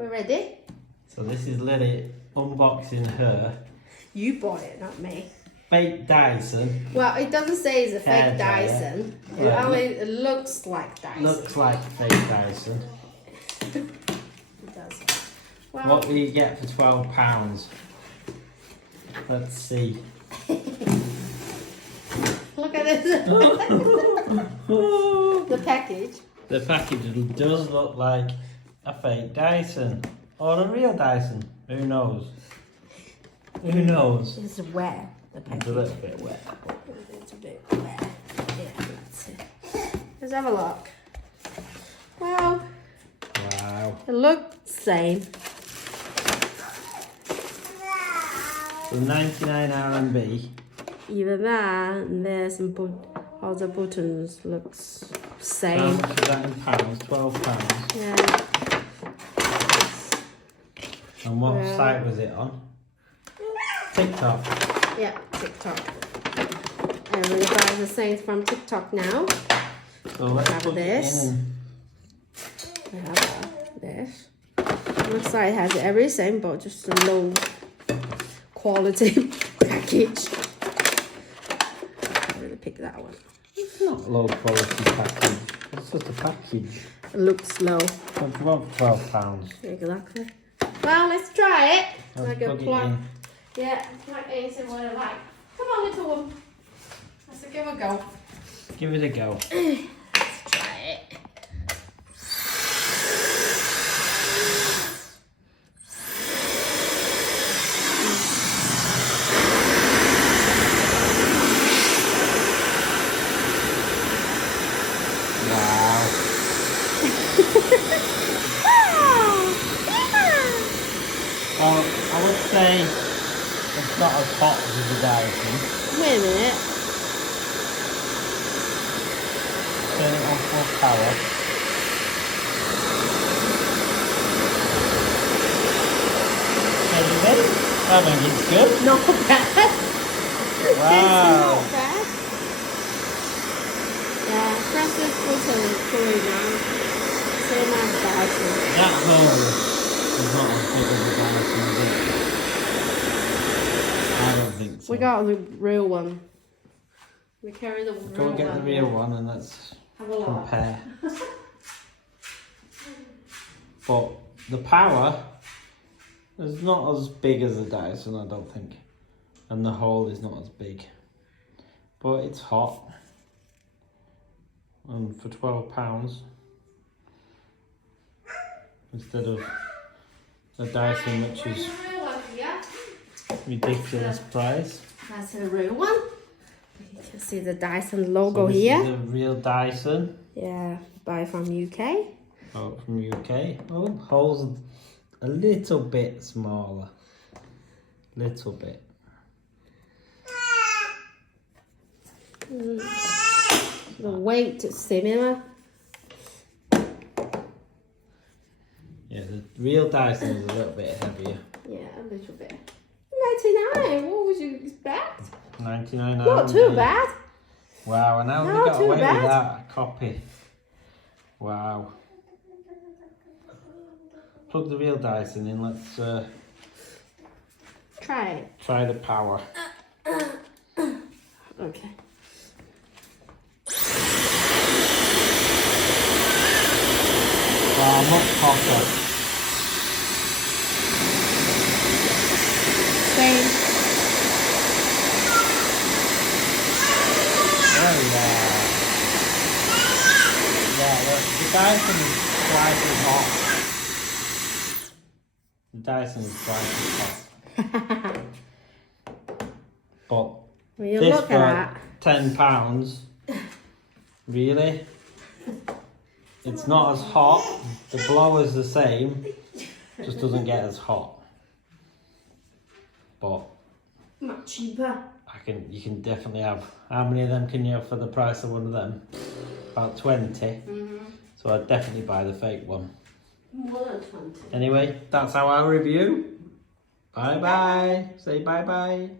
We're ready. So this is Lily unboxing her You bought it, not me. fake Dyson. Well, it doesn't say it's a Hair fake dryer. Dyson. It Right. only looks like Dyson. Looks like fake Dyson. It does. Well, What will you get for £12? Let's see. look at this. The package. The package does look like a fake Dyson. Or a real Dyson. Who knows? Who knows? It's wet. The It's package. a little bit wet. It's a bit wet. Yeah, that's it. Let's have a look. Well, Wow. it looks the same. So 99 RMB. Even that, and there's some all the buttons looks How same. much is that in pounds? £12. Yeah. And what Well. site was it on? TikTok. Yeah, TikTok. And we buy the things from TikTok now. So let's Have put this. it in We have this. Looks like it has everything, but just a low quality package. I'm gonna pick that one. It's not low quality package. It's just a package. It looks low. What do you want for £12? Exactly. Well, let's try it. Let's Like a plug it plug. in. Yeah, plug it in, see what I like. Come on, little one. Let's give it a go. Give it a go. Let's try it. Wow. Well, I would say it's not as hot as the Dyson. Wait a minute. Turn it on full power. Ready? I think it's good. Not bad. Wow. It's not bad. Yeah, press this button, pull it down. Same as Dyson. That hole is not as big as the Dyson, is it? I don't think so. We got the real one. We carry the real one. Go and get the real one and let's Have a look. compare. But the power is not as big as the Dyson, I don't think. And the hole is not as big. But it's hot. And for £12, instead of the Dyson, which is The real one here. ridiculous price. That's the real one. You can see the Dyson logo So this here. is the real Dyson. Yeah, buy from UK. Oh, from UK. Oh, holes a little bit smaller. Little bit. The weight is similar. Yeah, the real Dyson is a little bit heavier. Yeah, a little bit. 99. What would you expect? 99 Not RMB. too bad. Wow, and now we Not got too away bad. with that copy. Wow. Plug the real Dyson in. Let's Try it. try the power. Okay. Wow, much hotter. Same. Very yeah, the Dyson is twice as hot. The Dyson is twice as hot. But When you this look for at that. £10, really? It's not as hot. The blower's the same, just doesn't get as hot. But Much cheaper. you can definitely have. How many of them can you have for the price of one of them? About 20. So I'd definitely buy the fake one. More than 20. Anyway, that's our review. Bye bye. Say bye bye.